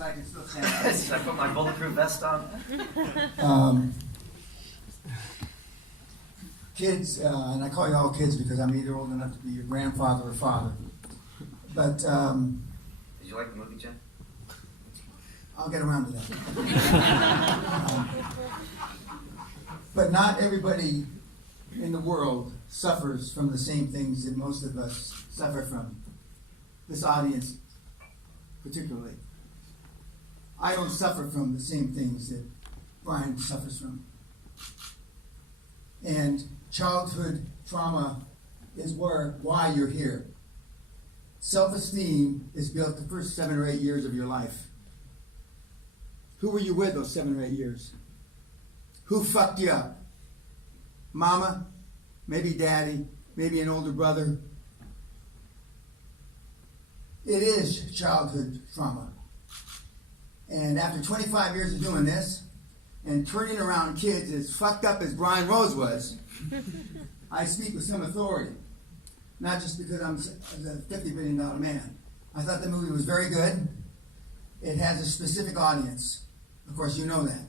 I can still stand up. Should I put my bulletproof vest on? Kids, and I call you all kids because I'm either old enough to be your grandfather or father. But Did you like the movie, Jim? I'll get around to that. But not everybody in the world suffers from the same things that most of us suffer from. This audience, particularly. I don't suffer from the same things that Brian suffers from. And childhood trauma is why you're here. Self-esteem is built the first 7 or 8 years of your life. Who were you with those 7 or 8 years? Who fucked you up? Mama? Maybe daddy? Maybe an older brother? It is childhood trauma. And after 25 years of doing this, and turning around kids as fucked up as Brian Rose was, I speak with some authority. Not just because I'm a $50 billion man. I thought the movie was very good. It has a specific audience. Of course, you know that.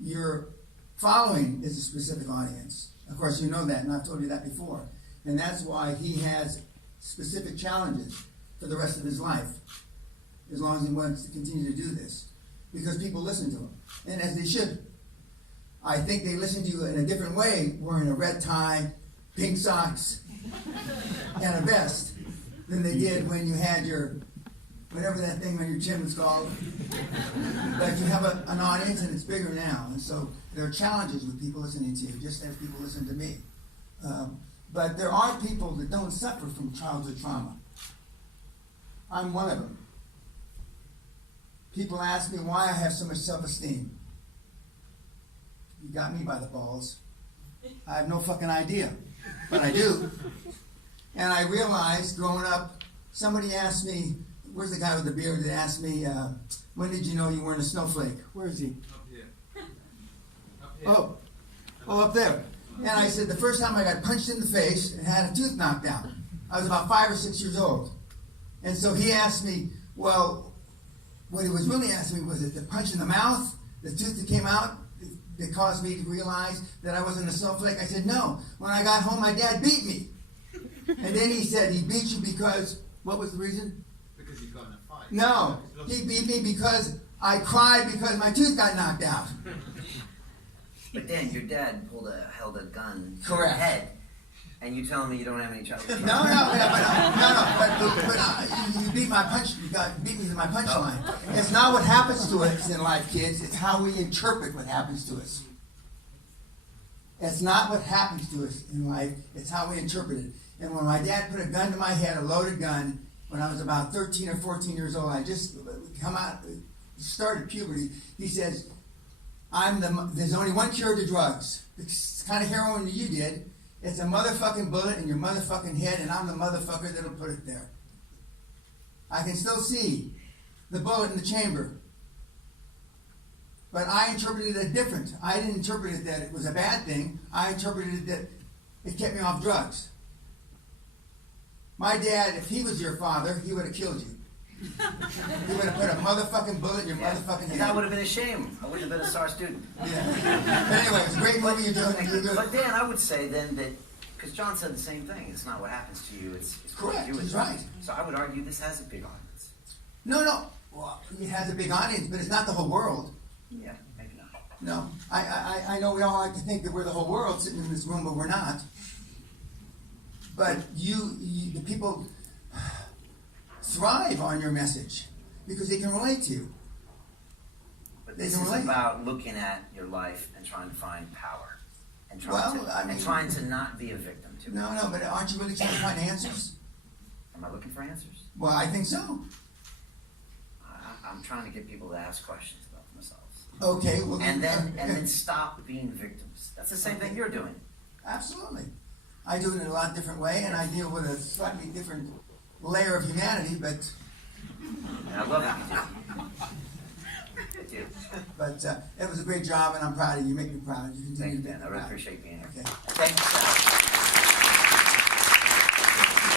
Your following is a specific audience. Of course, you know that, and I've told you that before. And that's why he has specific challenges for the rest of his life, as long as he wants to continue to do this. Because people listen to him, and as they should. I think they listen to you in a different way, wearing a red tie, pink socks, and a vest, than they did when you had your, whatever that thing on your chin was called. But you have an audience, and it's bigger now. And so there are challenges with people listening to you, just as people listen to me. But there are people that don't suffer from childhood trauma. I'm one of them. People ask me why I have so much self-esteem. You got me by the balls. I have no fucking idea, but I do. And I realized growing up, somebody asked me, where's the guy with the beard that asked me, when did you know you weren't a snowflake? Where is he? Up here. Up here. Oh, up there. And I said, the first time I got punched in the face and had a tooth knocked out, I was about 5 or 6 years old. And so he asked me, well, what he was really asking me was it the punch in the mouth, the tooth that came out, that caused me to realize that I wasn't a snowflake? I said, no. When I got home, my dad beat me. And then he said, he beat you because, what was the reason? Because you got in a fight. No, he beat me because I cried because my tooth got knocked out. But Dan, your dad held a gun to your Correct. head, and you telling me you don't have any childhood No, trauma? but you beat my punch. You beat me to my punchline. It's not what happens to us in life, kids. It's how we interpret what happens to us. It's not what happens to us in life. It's how we interpret it. And when my dad put a gun to my head, a loaded gun, when I was about 13 or 14 years old, I just started puberty. He says, there's only one cure to drugs. It's kind of heroin that you did. It's a motherfucking bullet in your motherfucking head, and I'm the motherfucker that'll put it there. I can still see the bullet in the chamber. But I interpreted it different. I didn't interpret it that it was a bad thing. I interpreted it that it kept me off drugs. My dad, if he was your father, he would have killed you. He would have put a motherfucking bullet in your motherfucking head. That would have been a shame. I wouldn't have been a star student. Yeah. But anyway, it's a great movie you're doing. You're good. But Dan, I would say then that, because John said the same thing, it's not what happens to you, it's what Correct, you do. he's right. So I would argue this has a big audience. No. Well, it has a big audience, but it's not the whole world. Yeah, maybe not. No. I know we all like to think that we're the whole world sitting in this room, but we're not. But the people thrive on your message because they can relate to you. But this is about looking at your life and trying to find power. And trying to not be a victim to it. No, but aren't you really trying to find answers? Am I looking for answers? Well, I think so. I'm trying to get people to ask questions about themselves. Okay. Well, and then stop being victims. That's the same thing you're doing. Absolutely. I do it in a lot different way, and I deal with a slightly different layer of humanity, but... And I love that you do. I do. But it was a great job, and I'm proud of you. You make me proud. You continue Thank you, to make Dan. me I really proud. appreciate being here. Okay. Thank you.